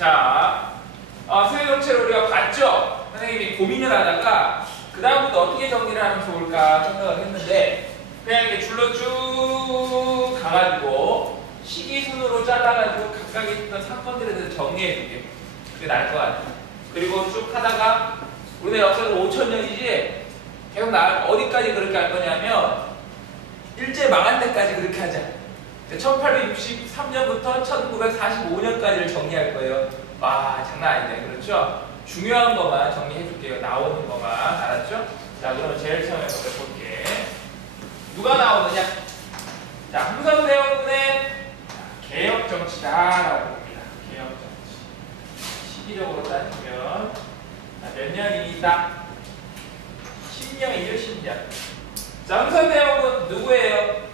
자, 세정체를 우리가 봤죠? 선생님이 고민을 하다가 그 다음부터 어떻게 정리를 하면 좋을까 생각을 했는데 그냥 이렇게 줄로 쭉 가가지고 시기순으로 잘라가지고 각각에 있던 사건들에 대해서 정리해줄게. 그게 나을 것 같아. 그리고 쭉 하다가 우리네 역사는 5,000년이지 계속 어디까지 그렇게 할 거냐면 일제 망할 때까지 그렇게 하자. 1863년부터 1945년까지를 정리할 거예요. 와, 장난 아니네. 그렇죠? 중요한 것만 정리해줄게요. 나오는 것만. 알았죠? 자, 그러면 제일 처음에 먼저 볼게. 누가 나오느냐? 자, 흥선대원군의 개혁정치다라고 봅니다. 개혁정치. 시기적으로 따지면 몇 년이다? 10년이죠, 10년. 자, 흥선대원군 누구예요?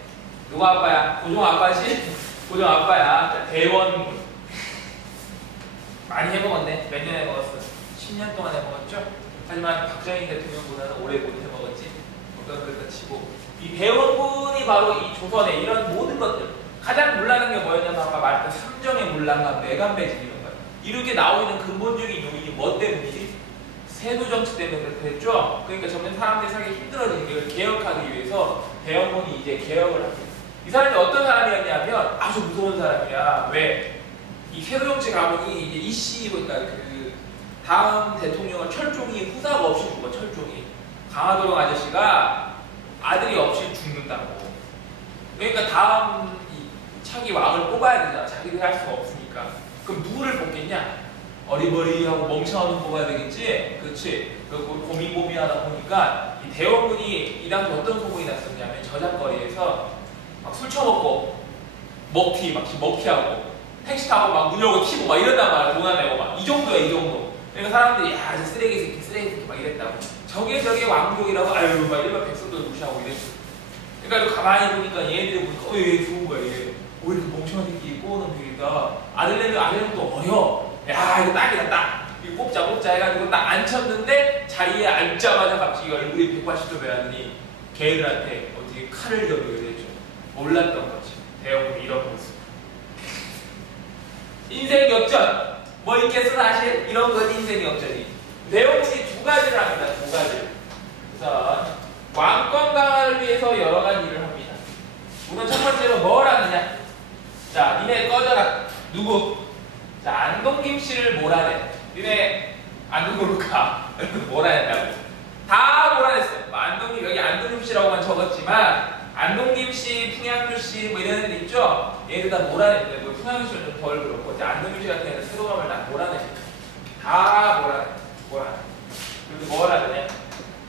누구 아빠야? 고종 아빠지? 고종 아빠야. 자, 대원군. 많이 해먹었네. 몇 년 해먹었어? 10년 동안 해먹었죠? 하지만 박정희 대통령보다는 오래 못 해먹었지. 그렇다 치고. 이 대원군이 바로 이 조선의 이런 모든 것들. 가장 문란한 게 뭐였냐면 아까 말했던 삼정의 문란과 매간배진 이런 거야. 이렇게 나오는 근본적인 요인이 뭐 때문이지? 세도 정치 때문에 그렇게 됐죠? 그러니까 점점 사람들이 살기 힘들어지는 걸 개혁하기 위해서 대원군이 이제 개혁을 합니다. 이 사람이 어떤 사람이었냐면 아주 무서운 사람이야. 왜? 이 세도 정치 가문이 이제 이씨, 그러니까 그 다음 대통령은 철종이 후사가 없이 죽어. 철종이 강화도령 아저씨가 아들이 없이 죽는다고. 그러니까 다음 이 차기 왕을 뽑아야 되잖아. 자기들이 할 수가 없으니까. 그럼 누구를 뽑겠냐? 어리버리하고 멍청한 놈 뽑아야 되겠지? 그렇지? 고민하다 보니까 이 대원군이 이 당시 어떤 소문이 났었냐면 저작거리에서 막 술 처먹고 먹튀하고 택시 타고 막 문 열고 튀고 막 이런단 말이야. 돈 안 내고 막 이 정도야, 이 정도. 그러니까 사람들이 야, 저 쓰레기 새끼 막 이랬다고. 저게 왕족이라고 아유 막 일반 백성들 무시하고 이랬어. 그러니까 또 가만히 보니까 얘네들이 보니까 얘 좋은 거야. 얘 이렇게 멍청한 새끼 뽑아놓으면 되겠다. 아들내미도 어려. 야, 이거 딱이다, 딱. 이거 뽑자 해가지고 딱 앉혔는데 자리에 앉자마자 갑자기 얼굴이 180도 변하더니 걔들한테 어떻게 칼을 겨누게 되죠. 몰랐던 거지. 대원군이 이런 모습. 인생 역전. 뭐 있겠어 사실? 이런 거지 인생 역전이. 대원군이 두 가지를 합니다. 두 가지를. 우선 왕권 강화를 위해서 여러 가지 일을 합니다. 우선 첫 번째로 뭘 하느냐? 자, 니네 꺼져라. 누구? 자, 안동김 씨를 몰아내. 니네 안동으로 가. 몰아낸다고. 다 몰아냈어. 안동김, 여기 안동김 씨라고만 적었지만 안동김 씨, 풍양주 씨 뭐 이런 애들 있죠? 얘들 다 몰아냈는데 뭐 풍양주 씨는 좀 덜 그렇고 이제 안동김 씨 같은 애는 세도감을 다 몰아냅니다. 다 몰아내. 그리고 뭘 하느냐?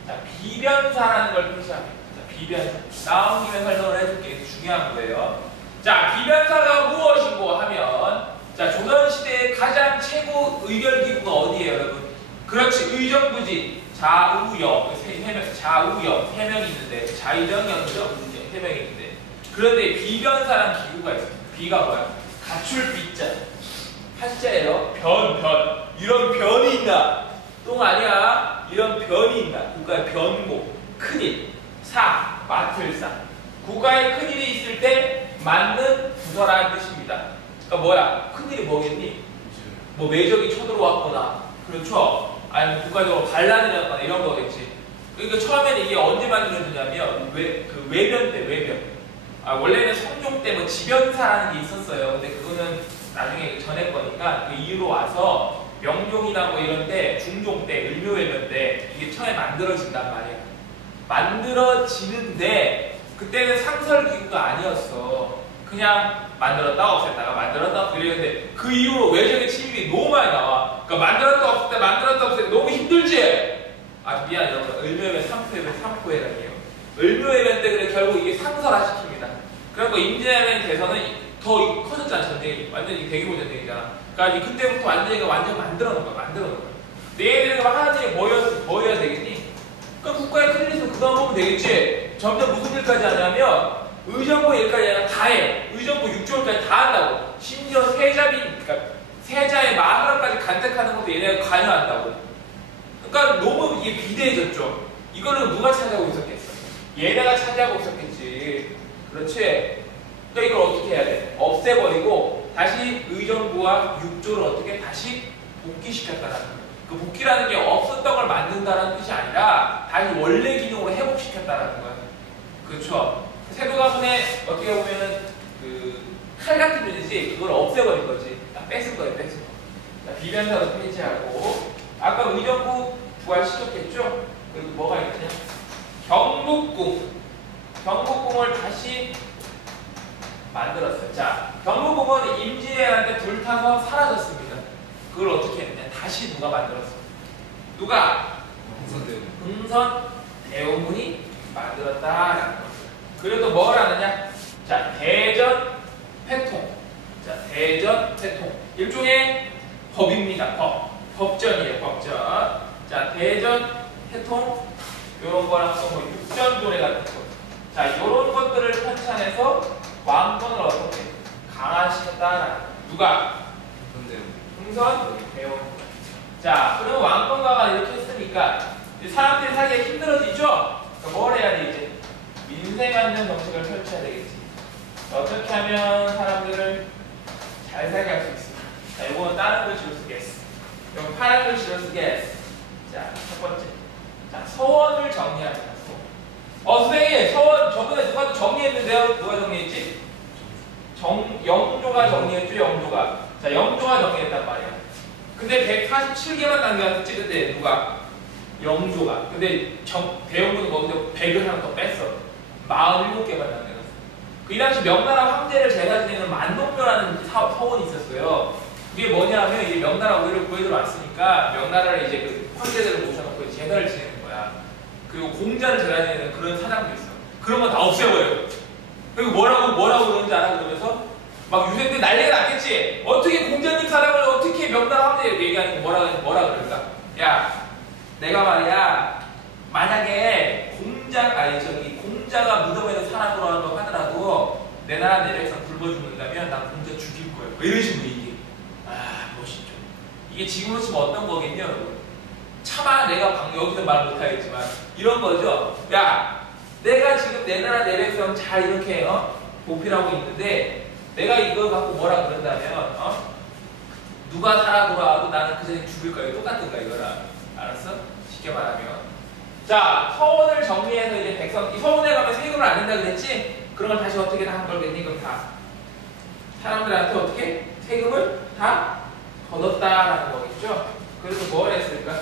자, 비변사라는 걸 표시합니다. 자, 비변사. 나온 김에 설명을 해줄게. 이게 중요한 거예요. 자, 비변사가 무엇이고 하면 자, 조선시대의 가장 최고 의결기구가 어디예요, 여러분? 그렇지, 의정부지. 좌우영, 좌우영 3명이 있는데 좌의정, 영의정, 의정 3명이 있는데 그런데 비변사라는 기구가 있어요. 비가 뭐야? 갖출 비자. 한자예요. 변. 이런 변이 있다. 똥 아니야. 이런 변이 있다. 국가의 변고, 큰일, 사, 맡을 사. 국가에 큰일이 있을 때 맞는 부서라는 뜻입니다. 그러니까 뭐야? 큰일이 뭐겠니? 뭐 매적이 쳐들어왔거나, 그렇죠? 아니면 국가적으로 반란이 났거나 이런 거겠지. 그러니까 처음에는 이게 언제 만들어지냐면 외변 때, 외변. 원래는 성종 때 뭐 지변사라는 게 있었어요. 근데 그거는 나중에 전에 거니까 그 이후로 와서 명종이나 뭐 이런 때, 중종 때, 을묘외변 때 이게 처음에 만들어진단 말이야. 만들어지는데 그때는 상설기구가 아니었어. 그냥 만들었다 없앴다가 만들었다 이랬는데 그 이후로 외적의 침입이 너무 많이 나와. 그러니까 만들었다 없앴다 너무 힘들지? 아 미안 여러분. 을묘외변 3포회란이에요. 을묘외변 때 그래 결국 이게 상설화시킵니다. 그러니까 임진왜란 대선은 더 커졌잖아. 전쟁이 완전히 대규모 전쟁이잖아. 그러니까 그때부터 완전 만들어 놓은 거야. 얘네들이 하는 일이 뭐여야 되겠니? 그러니까 국가에 큰일 있으면 그거 보면 되겠지. 점점 무슨 일까지 하냐면 의정부 일까지 아니라 다 해. 의정부 6조일까지 다 한다고. 심지어 그러니까 세자의 마누라까지 간택하는 것도 얘네가 관여한다고. 그러니까 너무 이게 비대해졌죠. 이거는 누가 차지하고 있었겠어? 얘네가 차지하고 있었겠지. 그렇지? 그러니까 이걸 어떻게 해야 돼? 없애버리고 다시 의정부와 육조를 어떻게 다시 복귀시켰다는 거예요. 그 복귀라는 게 없었던 걸 만든다는 뜻이 아니라 다시 원래 기능으로 회복시켰다는 거예요. 그렇죠? 세도 가문에 어떻게 보면은 그 칼 같은 존재지 그걸 없애버린 거지. 뺏은 거예요, 뺏은 거. 자, 비변사도 폐지하고 아까 의정부 부활시켰겠죠? 그리고 뭐가 있냐? 경복궁. 경복궁을 다시 만들었어요. 자, 경복궁은 임진왜란때 불타서 사라졌습니다. 그걸 어떻게 했냐? 다시 누가 만들었어? 누가? 흥선대원군이 만들었다라는 거죠. 그리고 또 뭘 하느냐? 자, 대전회통. 자, 대전회통. 일종의 법입니다. 법전이에요, 법전. 자, 대전회통. 요런 거랑 또 뭐 육전조례 같은 거. 자, 요런 것들을 편찬해서 왕권을 어떻게 강화시켰다라는 누가? 흥선대원군. 자, 그럼 왕권 강화 이렇게 했으니까 사람들이 살기가 힘들어지죠? 그러니까 뭘 해야 돼 이제? 민생안전 정책을 펼쳐야 되겠지. 어떻게 하면 사람들을 잘 살게 할 수 있을까? 자, 이거는 다른 글씨로 쓰겠어. 그럼 파란 글씨로 쓰겠어. 자, 첫 번째. 자, 서원을 정리합니다. 선생님, 서원 저번에 누가 정리했는데요? 누가 정리했지? 영조가 정리했죠, 영조가. 자, 영조가 정리했단 말이야. 근데 147개만 남겨놨지, 그때 누가? 영조가. 근데 대원군은 거기서 100을 하나 더 뺐어. 47개만 남겨놨어. 그 당시 명나라 황제를 제사 지내는 만동묘라는 서원이 있었어요. 그게 뭐냐면 이제 명나라 우리를 구해들 왔으니까 명나라를 이제 그 황제들을 모셔놓고 제사를 지내는 거야. 그리고 공자를 제사 지내는 그런 사장도 있어. 그런 건 다 없애버려요. 그리고 뭐라고 그러는지 알아? 그러면서 막 유생 때 난리가 났겠지. 어떻게 공자님 사랑을 어떻게 명나라 황제 얘기하니까 뭐라 그럴까? 야, 내가 말이야 만약에 공자가 무덤에서 살아 돌아온다고 하더라도 내 나라 내 백성 굶어 죽는다면 난 공자 죽일 거야. 뭐 이런 식으로 얘기해. 아, 멋있죠. 이게 지금으로 치면 어떤 거겠냐, 여러분? 차마 내가 여기서 말 못하겠지만 이런 거죠. 야, 내가 지금 내 나라 내 백성 잘 이렇게 보필하고 있는데 내가 이거 갖고 뭐라 그런다면 누가 살아 돌아와도 나는 그 자리에 죽일 거야. 똑같은 거야, 이거랑. 알았어? 쉽게 말하면. 자, 서원을 정리해서 이제 백성, 이 서원에 가면 세금을 안 낸다 그랬지? 그런 걸 다시 어떻게 다 한 걸겠니? 그럼 다 사람들한테 어떻게 세금을 다 걷었다라는 거겠죠? 그래서 뭘 했을까?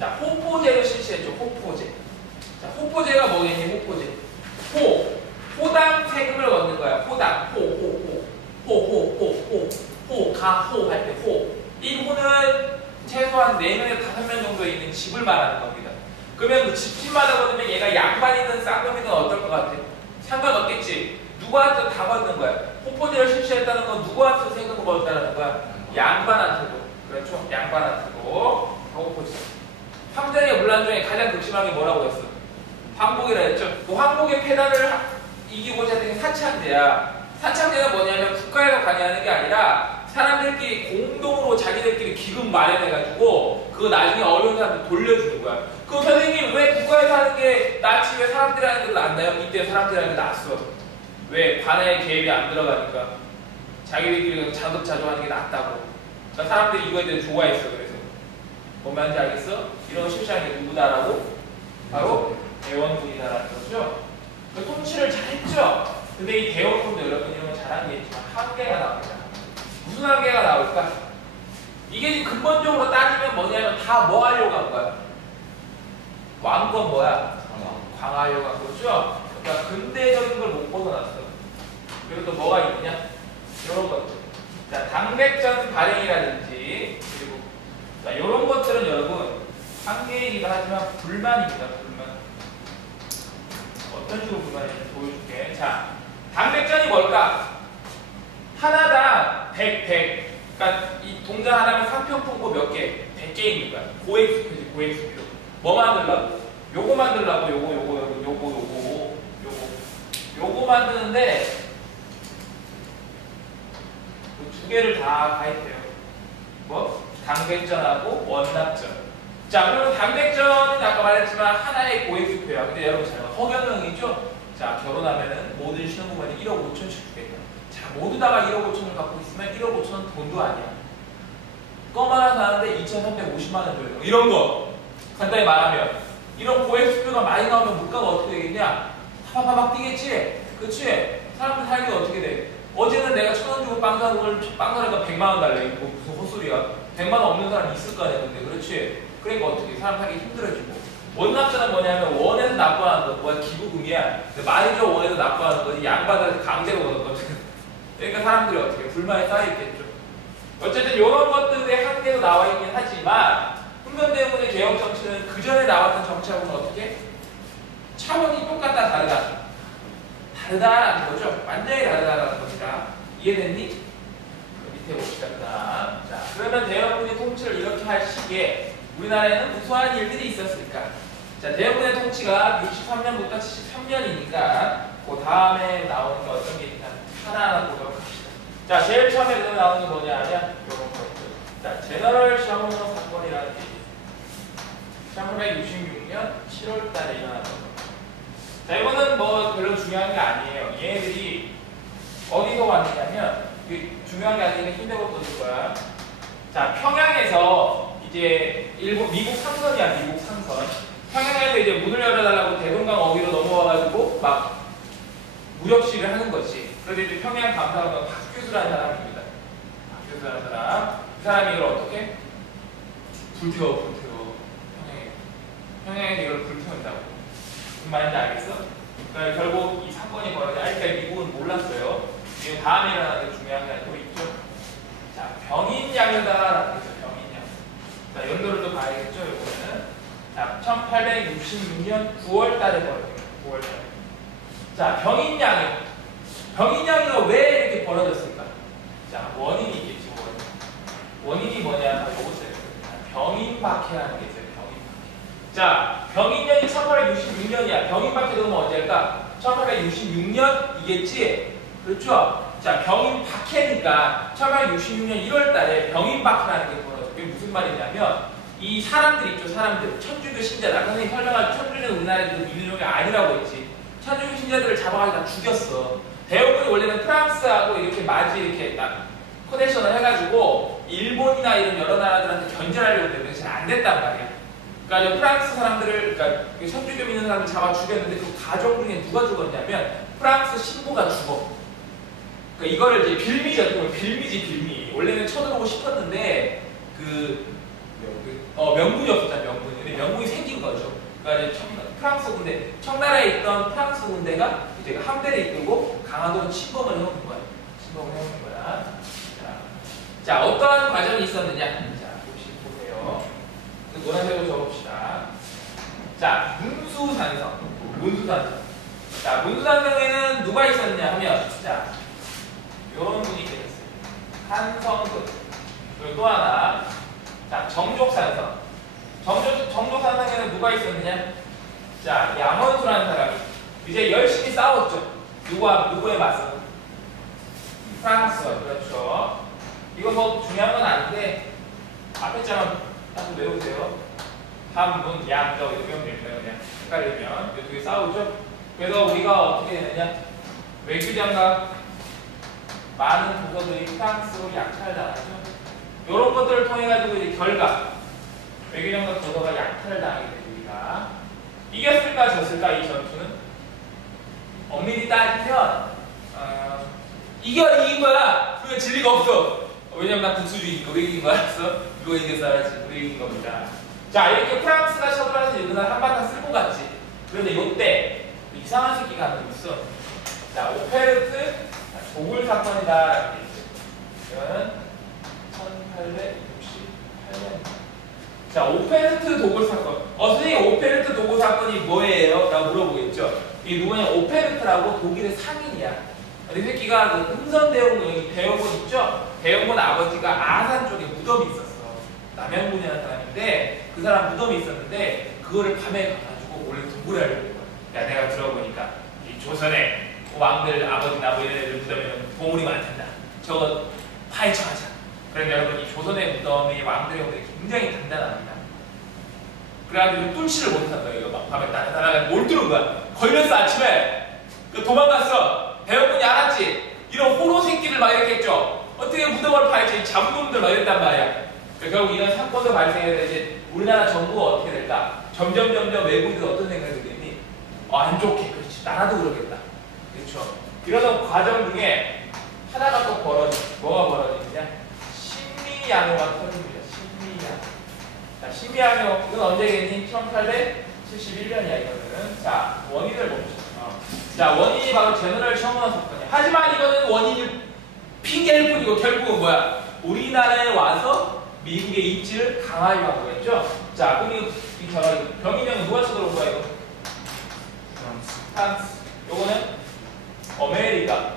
자, 호포제를 실시했죠. 호포제. 자, 호포제가 뭐겠니? 호포제. 호당 세금을 걷는 거야. 호당. 호 할 때 호. 이 호는 최소한 4명에서 5명 정도에 있는 집을 말하는 겁니다. 그러면 그 집집마다 걷으면 얘가 양반이든 쌍놈이든 어떨 것 같아? 상관없겠지. 누구한테 다 걷는 거야. 호포제를 실시했다는 건 누구한테 세금을 걷었다는 거야? 양반한테도. 그렇죠? 양반한테도. 호포제. 황제의 문란 중에 가장 극심하게 뭐라고 했어? 황복이라 했죠. 그 황복의 폐단을 이기고자 했던 게 사창제야. 사창제가 뭐냐면 국가에서 관여하는 게 아니라 사람들끼리 공동으로 자기들끼리 기금 마련해가지고 그거 나중에 어려운 사람들 돌려주는 거야. 그럼 선생님 왜 국가에서 하는 게 낫지 왜 사람들이 하는 게 낫나요? 이때 사람들이 하는 게 낫어. 왜? 관아의 개입이 안 들어가니까. 자기들끼리 자급자족하는 게 낫다고. 그러니까 사람들이 이거에 대해 좋아했어. 그래서 뭔 말인지 알겠어? 이런 거 실시하는 게 누구다라고? 바로 대원군이다라는 거죠. 그 통치를 잘했죠. 근데 이 대원군도 여러분 이런 거 잘한 게 있지만 한계가 나옵니다. 무슨 한계가 나올까? 이게 지금 근본적으로 따지면 뭐냐면 다 뭐 하려고 한 거야? 왕권 뭐야? 강화하려고 한 거죠? 그러니까 근대적인 걸 못 벗어났어. 그리고 또 뭐가 있느냐? 이런 것들. 자, 당백전 발행이라든지 그리고 자, 이런 것들은 여러분 한계이기도 하지만 불만입니다. 불만. 어떤 식으로 불만인지 보여줄게. 자, 당백전이 뭘까? 하나당 100. 그러니까 이 동전 하나면 3평통고 몇 개? 100개인 거야. 고액수표지, 고액수표. 뭐 만들라고? 요거 만들라고, 요거 만드는데 두 개를 다 가입해요. 뭐? 당백전하고 원납전. 자, 그러면 당백전은 아까 말했지만 하나의 고액수표야. 근데 여러분 잘 봐. 허경영이죠? 자, 결혼하면은 모든 신혼부부한테 1억 5천씩 주겠다. 자, 모두 다가 1억 5천을 갖고 있으면 1억 5천은 돈도 아니야. 껌 하나 사는데 2,350만 원 들어요. 이런 거 간단히 말하면 이런 고액 수표가 많이 나오면 물가가 어떻게 되겠냐? 파파박 뛰겠지? 그치? 사람들 살기가 어떻게 돼? 어제는 내가 1,000원 주고 빵 사니까 100만 원 달래. 이거 무슨 헛소리야? 100만 원 없는 사람 있을 거 아니야, 근데. 그렇지? 그러니까 어떻게 사람 살기 힘들어지고. 원납자는 뭐냐면 원에서 납부하는 거. 뭐야? 기부금이야. 근데 말이죠. 원에서 납부하는 거지. 양반들한테 강제로 얻었거든. 그러니까 사람들이 어떻게 불만이 쌓여있겠죠. 어쨌든 이런 것들의 한계도 나와 있긴 하지만 훈련대원의 개혁 정치는 그 전에 나왔던 정치하고는 어떻게? 차원이 똑같다 다르다. 다르다라는 거죠. 완전히 다르다라는 것이다. 이해됐니? 밑에 봅시다. 자, 그러면 대원군의 통치를 이렇게 할 시기에 우리나라에는 무수한 일들이 있었으니까. 자, 대원군의 통치가 63년부터 73년이니까 그 다음에 나오는 게 어떤 게 있나 하나하나 보도록 합시다. 자, 제일 처음에 나오는 게 뭐냐 하면 이런 거였죠. 자, 제너럴 샤오노 사건이라는 게 있어요. 1966년 7월 달에 일어났던 거. 자, 이거는 뭐 별로 중요한 게 아니에요. 얘네들이 어디서 왔느냐면 중요한 게 아니니까 힘내고 떠들 거야. 자, 평양에서 이제 미국 상선이야. 미국 상선. 평양에서 이제 문을 열어달라고 대동강 어귀로 넘어와가지고 막 무력 시위를 하는 거지. 그런데 이제 평양 감사원은 박규수라는 사람입니다. 박규수라는 사람. 그 사람이 이걸 어떻게? 불태워. 평양에서 이걸 불태운다고. 무슨 말인지 알겠어? 그러니까 결국 이 사건이 벌어져. 아직까지 미국은 몰랐어요. 지금 다음에 일어나는 게 중요한 게 아니고 있죠. 자, 병인양요다라고 했죠. 병인양. 자, 연도를 또 봐야겠죠. 이거는. 자, 1866년 9월 달에 벌어집니다. 9월 달에. 자, 병인양요. 병인양요가 왜 이렇게 벌어졌을까? 자, 원인이 있겠지. 원인이 뭐냐? 다 요거 써요. 병인박해라는 게 있어요. 자, 병인년이 1866년이야. 병인박해 넣으면 언제일까? 1866년이겠지? 그렇죠? 자, 병인박해니까 1866년 1월 달에 병인박해라는 게 벌어져. 이게 무슨 말이냐면 이 사람들 있죠, 사람들. 천주교 신자들. 아까 선생님이 설명한 천주교는 우리나라에서 믿는 게 아니라고 했지. 천주교 신자들을 잡아가지고 다 죽였어. 대원군이 원래는 프랑스하고 이렇게 마지 이렇게 딱 커넥션을 해가지고 일본이나 이런 여러 나라들한테 견제하려고 했는데 잘 안 됐단 말이야. 그러니까 프랑스 사람들을, 그러니까 천주교 믿는 사람을 잡아 죽였는데 그 가족 중에 누가 죽었냐면 프랑스 신부가 죽어. 그러니까 이거를 이제 빌미죠. 빌미. 원래는 쳐들어오고 싶었는데 명분이 없었잖아. 명분이. 근데 명분이 생긴 거죠. 그러니까 이제 프랑스 군대, 청나라에 있던 프랑스 군대가 이제 함대를 이끌고 강화도로 침범을 해오는 거야. 자, 어떠한 과정이 있었느냐? 자, 보세요. 노란색으로 적읍시다. 자, 문수산성. 자, 문수산성에는 누가 있었느냐 하면, 자, 요런 분이 계셨어요. 한성근. 그리고 또 하나, 자, 정족산성. 정족산성에는 누가 있었느냐? 자, 양원수라는 사람이 이제 열심히 싸웠죠. 누구에 맞서? 프랑스와. 그렇죠. 이거 뭐 중요한 건 아닌데, 앞에 자만 딱 외우세요. 한문, 양적 이렇게 외우면 됩니다. 그냥 헷갈리면 이 두 개 싸우죠. 그래서 우리가 어떻게 되느냐? 외교장과 많은 도서들이 프랑스로 약탈당하죠. 이런 것들을 통해 가지고 이제 결과 외교장과 도서가 약탈당하게 됩니다. 이겼을까 졌을까 이 전투는? 엄밀히 따지면 이긴 거야. 그러면 진리가 없어. 왜냐면 나 군수주의니까 왜 이긴 거야? 알았어? 누가 이겼어야지. 우리 이긴 겁니다. 자, 이렇게 프랑스가 쳐들어와서 이날 한바탕 쓸고 갔지. 그런데 이때 이상한 새끼가 하나 있어. 자, 오페르트 도굴 사건이다라는 게 있어요. 이거는 1868년. 자, 오페르트 도굴 사건. 선생님, 오페르트 도굴 사건이 뭐예요? 라고 물어보겠죠. 이게 누구냐? 오페르트라고 독일의 상인이야. 이 새끼가 그 흥선대원군, 대원군 있죠? 대원군 아버지가 아산 쪽에 무덤이 있었어. 남양군이라는 사람인데 그 사람 무덤이 있었는데 그거를 밤에 가가지고 원래 도굴하려고 한 거야. 야, 내가 들어보니까 이 조선의 왕들 아버지나 뭐 이런 애들 무덤에는 보물이 많단다. 저거 파헤쳐가자. 그럼 여러분 이 조선의 무덤의 왕들의 무덤이 굉장히 단단합니다. 그래가지고 뚫지를 못한 거야. 이거 막 밤에 따라다가 뭘 뚫은 거야. 걸렸어 아침에. 그 도망갔어. 대원군이 알았지. 이런 호로 새끼들 막 이렇게 했죠. 어떻게 무덤을 파헤치 잡놈들 막 이랬단 말이야. 결국 이런 사건도 발생해서 이제 우리나라 정부가 어떻게 될까? 점점 외국인들 어떤 생각이 들겠니? 안 좋게. 그렇지. 나라도 그러겠다. 그렇죠. 이런 과정 중에 하나가 또 뭐가 벌어지느냐? 신미양요가 터집니다. 신미양. 자, 신미양요. 이건 언제겠니? 1871년이야, 이거는. 자, 원인을 봅시다. 자, 원인이 바로 제너럴 셔먼 사건이야. 하지만 이거는 원인이 핑계일 뿐이고 결국은 뭐야? 우리나라에 와서 미국의 입지를 강하게 한 거겠죠? 자, 그럼 이 병이명은 누가 쳐들어온 거야, 이거? 프랑스. 요거는 아메리카.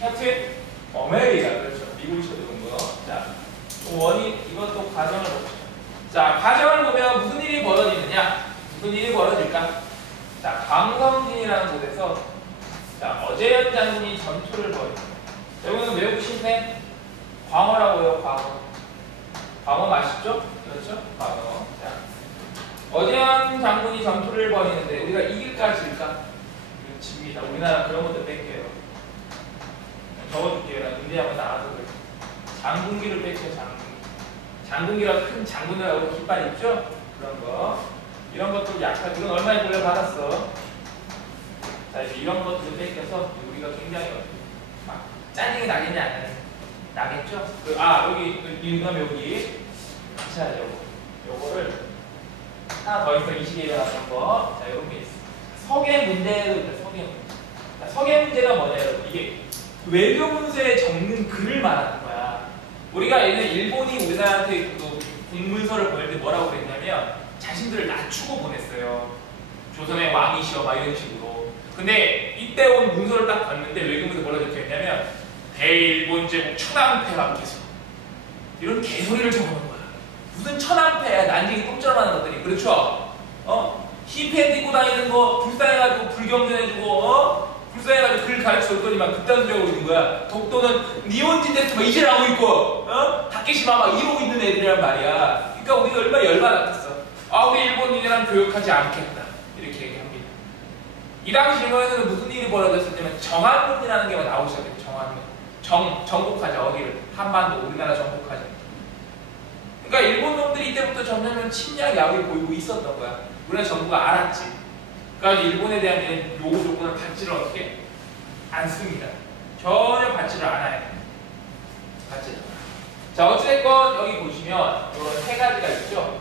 캡틴 아메리카. 그렇죠. 미국이 쳐들어온 거. 자, 원인, 이것도 과정을 봅시다. 자, 과정을 보면 무슨 일이 벌어지느냐? 무슨 일이 벌어질까? 자, 광성진이라는 곳에서 자, 어제현 장군이 전투를 벌입니다. 여러분은 외우신데 광어라고 해요, 광어. 광어 맛있죠? 그렇죠? 광어. 자, 어제현 장군이 전투를 벌이는데 우리가 이길까 질까? 집니다. 우리나라 그런 것도 뺏겨요. 적어줄게요. 나 문제 한번 나와서 그래. 장군기를 뺏겨요, 장군기. 장군기라고 큰 장군이라고 깃발 있죠? 그런 거. 이런 것들 약간 이건 얼마에 돌려받았어? 자, 이제 이런 것들을 뺏겨서 우리가 굉장히 막 짜증이 나겠냐 안 나겠죠? 여기 이놈 여기 같이 하죠. 요거를 하나 더 있어. 이 시기에 일어났던 거. 자, 요런 게 있어. 서계 문제도 있다. 서계 문제. 자, 서계 문제가 뭐냐, 여러분? 이게 외교 문서에 적는 글을 말하는 거야. 우리가 예전에 일본이 우리나라한테 그 공문서를 보낼 때 뭐라고 그랬냐면 자신들을 낮추고 보냈어요. 조선의 왕이시여 막 이런 식으로. 근데 이때 온 문서를 딱 봤는데 외교부에서 뭐라 적혀있냐면 대일본 제국 천황폐하 개소. 이런 개소리를 적어놓은 거야. 무슨 천황폐야. 난징이 똥처럼 하는 것들이. 그렇죠? 힙팬 입고 다니는 거 불쌍해가지고 불경전해주고 불쌍해가지고 글 가르쳐줬더니만 극단적으로 있는 거야. 독도는 니혼진 데스 막 이질하고 있고 다케시마 막 이러고 있는 애들이란 말이야. 그러니까 우리가 얼마나 열받았겠어. 우리 일본인이랑 교역하지 않겠다. 이렇게 얘기합니다. 이 당시 일본에는 무슨 일이 벌어졌었냐면 정한문이라는 게 나오기 시작해요. 정한문. 정복하자. 어디를? 한반도, 우리나라 정복하자. 그러니까 일본 놈들이 이때부터 점점 침략 야구에 보이고 있었던 거야. 우리나라 정부가 알았지. 그러니까 일본에 대한 요구 조건을 받지를 어떻게? 않습니다. 전혀 받지를 않아요. 받지를 않아요. 자, 어쨌건 여기 보시면 이런 세 가지가 있죠.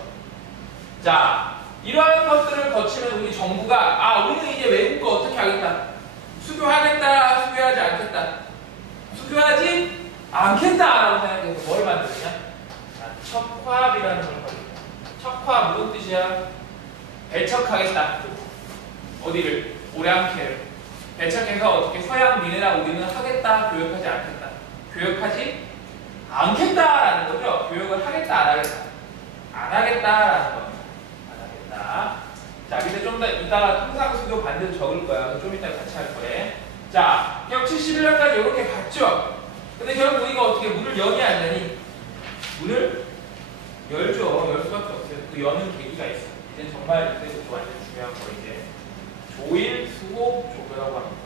자, 이러한 것들을 거치면 우리 정부가 우리는 이제 외국과 어떻게 하겠다. 수교하겠다, 수교하지 않겠다. 수교하지 않겠다라고 생각해서 뭘 만드느냐? 자, 척화합이라는 걸 벌입니다. 척화 무슨 뜻이야? 배척하겠다. 어디를? 오량캐를. 배척해서 어떻게 서양 민해랑 우리는 하겠다, 교역하지 않겠다. 교역하지 않겠다라는 거죠. 교역을 하겠다, 안 하겠다. 안 하겠다라는 거. 자, 근데 좀 더 이따가 통상 수교 반대로 적을 거야. 좀 이따 같이 할 거예요. 자, 약 71년까지 이렇게 봤죠? 근데 결국 우리가 어떻게 문을 여니 안 여니? 문을 열죠. 열 수밖에 없어요. 그 여는 계기가 있어. 이제 정말 이때부터 완전 중요한 거 이제 조일, 수호, 조교라고 합니다.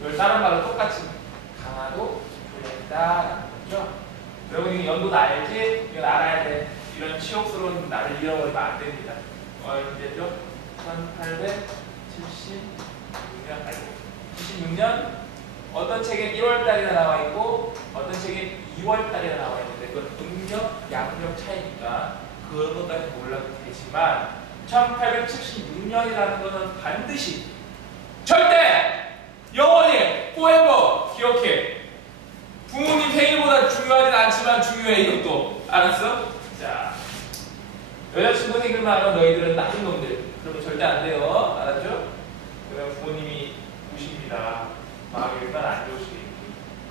이걸 다른 말로 똑같이 강화도 조였다라는 거죠. 여러분 이거 연도는 알지? 이건 알아야 돼. 이런 치욕스러운 날을 잃어버리면 안 됩니다. 언제죠? 1876년 알고 76년 어떤 책엔 1월달이나 나와 있고 어떤 책엔 2월달이나 나와 있는데 그건 음력, 양력 차이니까 그런 것까지 몰라도 되지만 1876년이라는 것은 반드시 절대 영원히 forever 기억해. 부모님 생일보다 중요하진 않지만 중요해. 이것도 알았어? 자, 여자친구 생일만 하면 너희들은 나쁜 놈들. 그러면 절대 안 돼요. 알았죠? 그러면 부모님이 우십니다. 마음이 얼마나 안 좋으시겠니.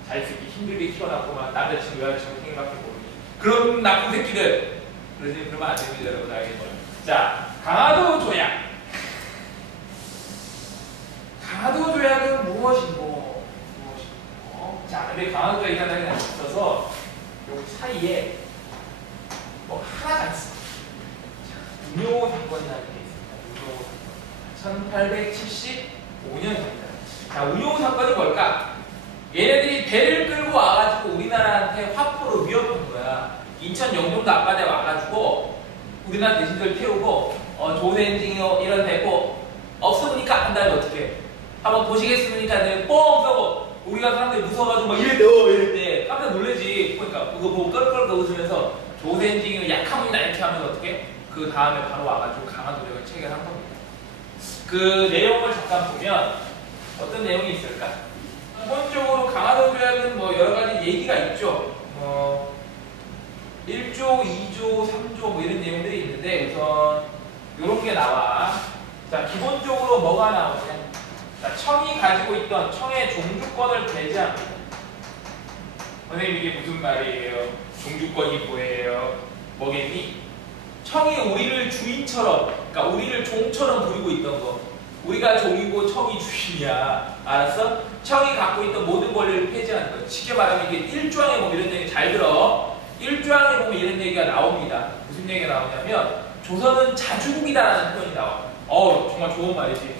자식이 힘들게 키워놨고만 남자친구 여자친구 생일밖에 모르니 그런 나쁜 새끼들. 그러면 안 됩니다. 여러분 알겠죠? 자, 강화도 조약. 강화도 조약은 무엇이고? 자, 근데 강화도 조약이라는 게 있어서 요 사이에 뭐 하나가 있어. 운용 사건이라는 게 있습니다. 운용 사건. 1875년입니다. 자, 운용 사건이 뭘까? 얘네들이 배를 끌고 와가지고 우리나라한테 화포로 위협한 거야. 인천 영종도 앞바다에 와가지고 우리나라 대신들 태우고 조센징어 이런 데고 없으니까 한 다음에 어떻게 한번 보시겠습니까? 내가 뻥 쏘고 우리가 사람들이 무서워가지고 막 이랬대 깜짝 놀래지. 그러니까 그거 보고 껄껄 웃으면서 조센징어 약하문이나 이렇게 하면서 어떻게 그 다음에 바로 와가지고 강화 도약을 체결한 겁니다. 그 내용을 잠깐 보면 어떤 내용이 있을까? 기본적으로 강화도 조약은 뭐 여러 가지 얘기가 있죠. 1조, 2조, 3조 뭐 이런 내용들이 있는데 우선 이런 게 나와. 자, 기본적으로 뭐가 나오냐? 자, 청이 가지고 있던 청의 종주권을 배제합니다. 선생님 이게 무슨 말이에요? 종주권이 뭐예요? 뭐겠니? 청이 우리를 주인처럼, 그러니까 우리를 종처럼 부리고 있던 거. 우리가 종이고 청이 주인이야. 알았어? 청이 갖고 있던 모든 권리를 폐지하는 거야. 쉽게 말하면 이게 1조항에 보면 이런 얘기 잘 들어. 1조항에 보면 이런 얘기가 나옵니다. 무슨 얘기가 나오냐면 조선은 자주국이다라는 표현이 나와. 정말 좋은 말이지.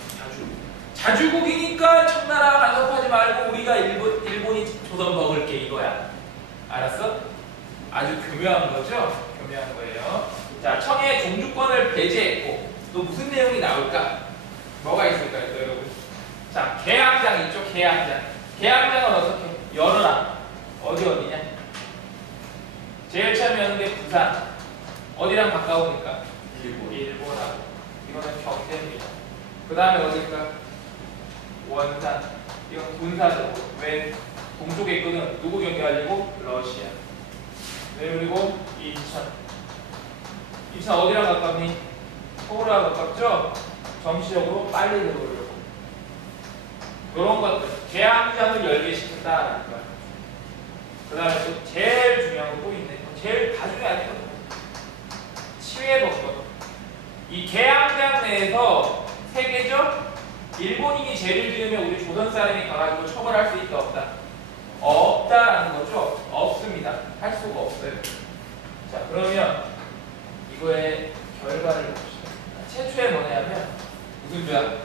자주국이니까 청나라 간섭하지 말고 우리가 일본이 조선 먹을게 이거야. 알았어? 아주 교묘한 거죠? 교묘한 거예요. 자, 청의 종주권을 배제했고 또 무슨 내용이 나올까? 뭐가 있을까요, 여러분? 자, 계양장 있죠? 계양장. 계양장은 어떻게? 열어라. 어디냐? 제일 처음 여는 게 부산. 어디랑 가까우니까? 일본하고. 이거는 경태입니다. 그 다음에 어딜까? 원산. 이건 군사적으로. 왜? 동쪽에 있거든. 누구 경계하려고? 러시아. 네, 그리고 인천. 인천 어디랑 가깝니? 서울하고 가깝죠? 정치적으로 빨리 들어오려고. 이런 것들. 계양장을 열게 시킨다라는 거야. 그 다음에 또 제일 중요한 거 또 있네. 제일 다 중요하니까. 치외법권. 이 계양장 내에서 세계적 일본인이 죄를 지으면 우리 조선 사람이 가가지고 처벌할 수 있다 없다? 없다라는 거죠? 없습니다. 할 수가 없어요. 자, 그러면 이거의 결과를 봅시다. 최초에 뭐냐면 무슨 조약?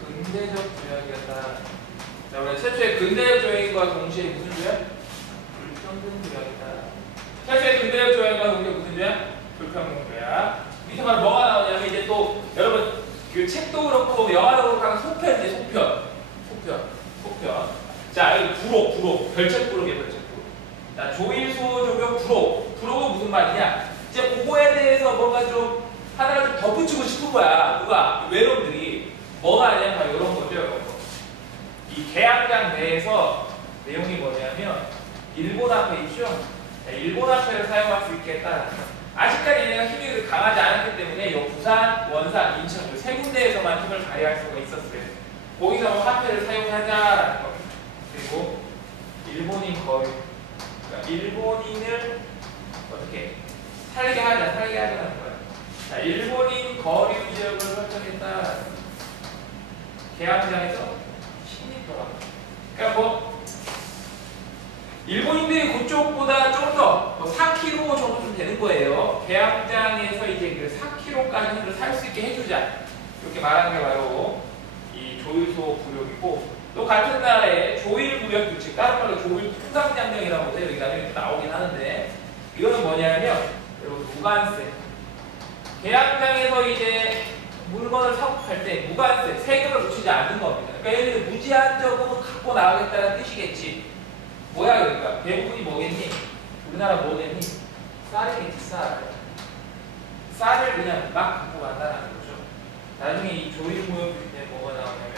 근대적 조약이었다. 자, 우리 최초의 근대적 조약과 동시에 무슨 조약? 불평등 조약이다. 최초의 근대적 조약과 동시에 무슨 조약? 불평등 조약. 밑에 말은 뭐가 나오냐면 이제 또 여러분 그 책도 그렇고 영화도 그렇고 소편이지 소편. 자, 여기 부록 별책부록이에요. 별책부록. 자, 조일소 조경 부록은 무슨 말이냐? 이제 그거에 대해서 뭔가 좀 하나를 좀 덧붙이고 싶은 거야. 누가? 외놈들이. 뭐가 아니냐? 바로 이런 거죠. 이런 거. 이 계양장 내에서 내용이 뭐냐면 일본 화폐 있죠? 일본 화폐를 사용할 수 있겠다. 아직까지 얘네가 힘이 강하지 않았기 때문에 이 부산, 원산, 인천 세 군데에서만 힘을 발휘할 수가 있었어요. 거기서 화폐를 사용하자라는 겁니다. 그리고 일본인 거유. 그러니까 일본인을 어떻게 살게 하자는 거야. 자, 일본인 거류 지역을 설정했다. 계양장에서 10m 돌아. 그러니까 뭐 일본인들이 그쪽보다 좀 더 4km 정도 좀 되는 거예요. 계양장에서 이제 그 4km까지는 살 수 있게 해주자. 이렇게 말하는 게 바로 이 조일소 부력이고, 또 같은 나라의 조일 부력 규칙, 다른 말로 조일 통상장령이라고 해서 여기 나중에 나오긴 하는데, 이거는 뭐냐면 여러분 무관세. 계양장에서 이제 물건을 사고 팔 때 무관세, 세금을 붙이지 않는 겁니다. 그러니까 얘네들 무제한적으로 갖고 나가겠다는 뜻이겠지. 뭐야 그러니까 대부분이 뭐겠니? 우리나라 뭐겠니? 쌀이겠지. 쌀을 그냥 막 갖고 간다는 거죠. 나중에 이 조일무역 때 뭐가 나오냐면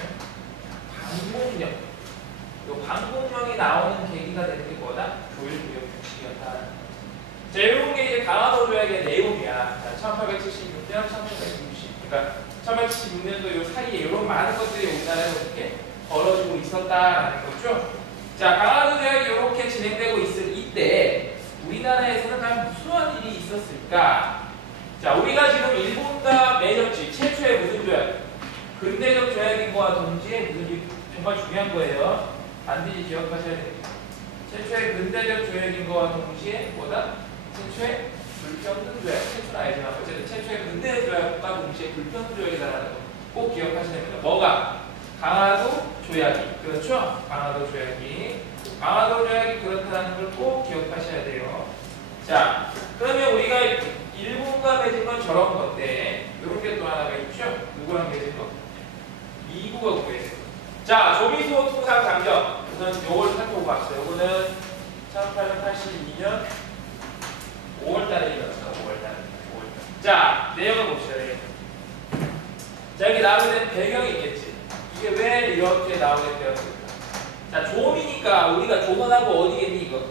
방공령. 이 방공령이 나오는 계기가 되는 게 뭐다? 조일무역 규칙이었다. 자, 이런 게 이제 강화도 조약의 내용이야. 자, 1876년, 1860. 그러니까 1876년도 요 사이에 이런 많은 것들이 우리나라에 어떻게 벌어지고 있었다라는 거죠. 자, 강화도 조약이 이렇게 진행되고 있을 이때 우리나라에서는 과연 무슨 일이 있었을까? 자, 우리가 지금 일본과 맺었지. 최초의 무슨 조약? 근대적 조약인 거와 동시에 무슨 일? 정말 중요한 거예요. 반드시 기억하셔야 됩니다. 최초의 근대적 조약인 거와 동시에 뭐다? 최초의 불평등 조약. 최초는 알지만 어쨌든 최초의 근대 조약과 동시에 불평등 조약이라는 거 꼭 기억하셔야 됩니다. 뭐가? 강화도 조약이. 그렇죠? 강화도 조약이. 강화도 조약이 그렇다는 걸 꼭 기억하셔야 돼요. 자, 그러면 우리가 1군과 맺은 건 저런 건데 이런 게 또 하나가 있죠? 누구랑 맺은 거? 2구가 구해야 돼요. 자, 조미소 통상 장정. 우선 요걸 살펴보고 왔어요. 요거는 1882년 5월달에 일어났어요. 5월달. 자, 내용을 봅시다. 자, 여기 나오게 된 배경이 있겠지. 이게 왜 이렇게 나오게 되었을까? 자, 조미니까 우리가 조선하고 어디겠니 이거?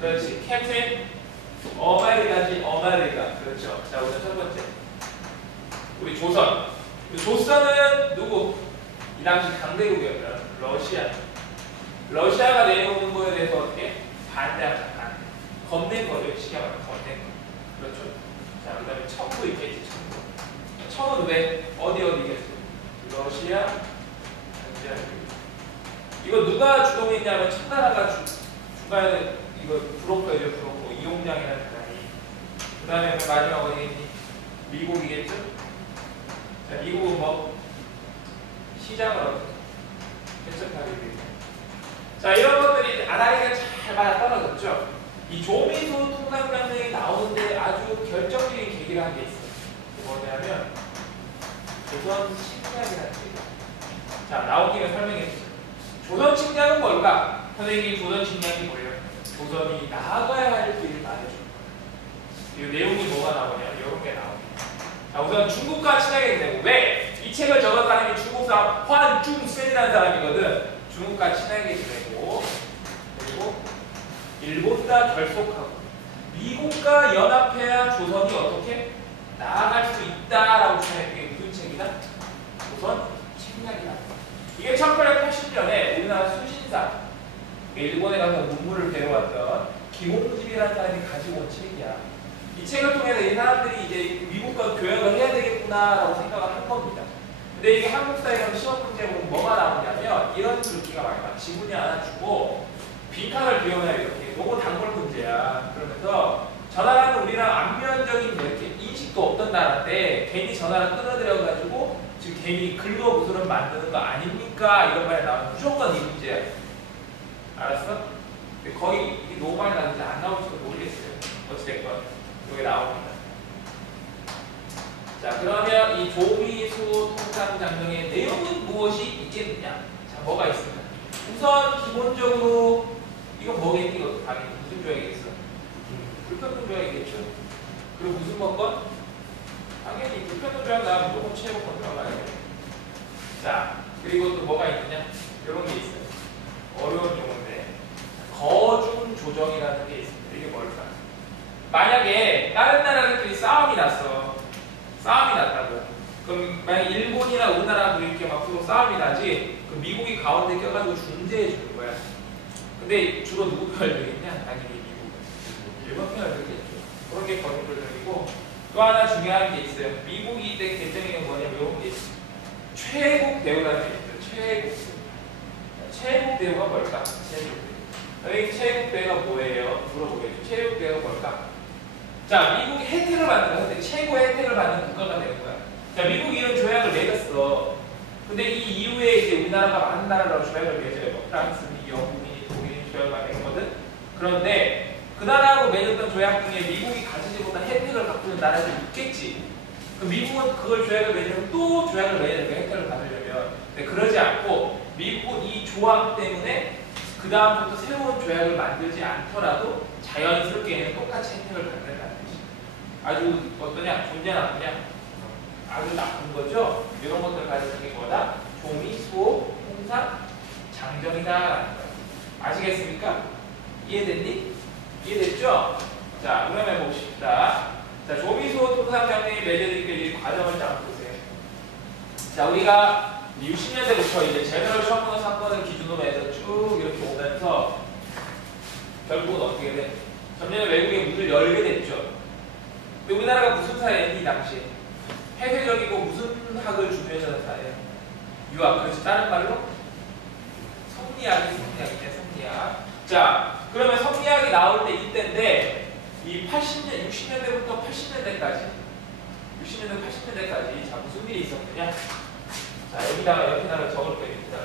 그렇지. 캡틴 어메리카지, 어메리카. 그렇죠. 자, 오늘 첫 번째. 우리 조선. 조선은 누구? 이 당시 강대국이었다. 러시아. 러시아가 내려오는 거에 대해서 어떻게? 반대하자. 반대. 겁낸 거죠. 쉽게 말하면 겁낸 거. 그렇죠. 자, 그 다음에 청도 있겠지. 청도. 청은 왜? 어디겠어? 러시아, 이거 누가 주동했냐면 청나라가 중간에 이거 브로커예요. 브로커. 이용량이라는 사람이. 그 다음에 마지막 어디겠니? 미국이겠죠? 자, 미국은 뭐? 시장을 어떻게 개척하게 되고. 자, 이런 것들이 아다리가 잘 맞아 떨어졌죠? 이 조미소 통상장정이 나오는데 아주 결정적인 계기를 한 게 있어요. 뭐냐면 조선 침략이라는 얘기예요. 자, 나온 김에 설명해 주세요. 조선 침략은 뭘까? 선생님이 조선 침략이 뭐예요? 조선이 나아가야 할 길을 말해줘요. 이 내용이 뭐가 나오냐? 이런 게 나옵니다. 자, 우선 중국과 친하게 되고, 왜? 이 책을 적은 사람이 중국 사람 환중센이라는 사람이거든. 중국과 친하게 지내고, 그리고 일본과 결속하고, 미국과 연합해야 조선이 어떻게 나아갈 수 있다라고 주장했던 게 무슨 책이다? 조선 침략이다. 이게 1880년에 우리나라 수신사, 일본에 가서 문물을 배워왔던 김홍집이라는 사람이 가지고 온 책이야. 이 책을 통해서 이 사람들이 이제 미국과 교역을 해야 되겠구나라고 생각을 한 겁니다. 근데 이게 한국 사회에서 시험 문제 보면 뭐가 나오냐면 이런 글귀가 많이 나와. 지문이 하나 주고 빈칸을 비워놔 이렇게. 요거 단골 문제야. 그러면서 저 나라는 우리랑 안면적인 이렇게 인식도 없던 나라인데 괜히 저 나라 끌어들여가지고 지금 괜히 긁어부스럼 만드는 거 아닙니까? 이런 말이 나오면 무조건 이 문제야. 알았어? 근데 거의 이게 너무 많이 나는지 안 나올지도 모르겠어요. 어찌됐건 여기 나옵니다. 자, 그러면 이 조미소 통상장정의 내용은 무엇이 있겠느냐? 자, 뭐가 있습니다. 우선 기본적으로 이건 뭐겠니? 이거 당연히 무슨 조약이겠어? 불평등 조약이겠죠. 그리고 무슨 법권? 당연히 불평등 조약 나오면 무조건 최고권 들어가야 돼. 자, 그리고 또 뭐가 있느냐? 이런 게 있어요. 어려운 용어인데 거중 조정이라는 게 있습니다. 이게 뭘까? 만약에 다른 나라들끼리 싸움이 났어. 싸움이 났다고. 그럼 만약 일본이나 우리나라도 이렇게 막 서로 싸움이 나지. 그럼 미국이 가운데 껴가지고 중재해 주는 거야. 근데 주로 누구 편을 들겠냐? 당연히 미국. 일본 편을 들겠죠. 그런 게 거중조정이고, 또 하나 중요한 게 있어요. 미국이 이때 결정이 뭐냐면 이런 게 있어요. 최국 대우라는 게 있어요. 최국 대우. 최국 대우가 뭘까? 최국 대우. 여기 최국 대우가 뭐예요? 물어보겠죠. 최국 대우가 뭘까? 자, 미국이 혜택을 받는 거야. 최고의 혜택을 받는 국가가 되는 거야. 자, 미국이 이런 조약을 맺었어. 근데 이 이후에 이제 우리나라가 많은 나라라고 조약을 맺어요. 뭐 프랑스니, 영국이, 독일이 조약을 맺거든. 그런데 그 나라하고 맺었던 조약 중에 미국이 가지지 못한 혜택을 갖고 있는 나라들이 있겠지. 그럼 미국은 그걸 조약을 맺으면 또 조약을 맺어야 되는 거야. 혜택을 받으려면. 근데 그러지 않고 미국은 이 조항 때문에 그 다음부터 새로운 조약을 만들지 않더라도 자연스럽게 얘는 똑같이 혜택을 받는다는 거지. 아주 어떠냐? 좋냐 나쁘냐? 아주 나쁜 거죠? 이런 것들 가지는 게 뭐다? 조미소 통상 장정이다. 아시겠습니까? 이해됐니? 이해됐죠? 자, 그러면 봅시다. 자, 조미소 통상 장정이 맺어지기 과정을 잘 보세요. 자, 우리가 60년대부터 이제 제너럴 셔먼 사건을 기준으로 해서 쭉 이렇게 오면서 결국은 어떻게 돼? 점점 외국에 문을 열게 됐죠. 근데 우리나라가 무슨 사회였니 이 당시에? 폐쇄적이고 무슨 학을 중요시하는 사회예요? 유학. 그래서 다른 말로 성리학이네. 성리학. 자, 그러면 성리학이 나올 때 이때인데 이 80년, 60년대부터 80년대까지 60년대, 80년대까지 자, 무슨 일이 있었느냐? 자, 여기다가 옆에다가 적을 거니까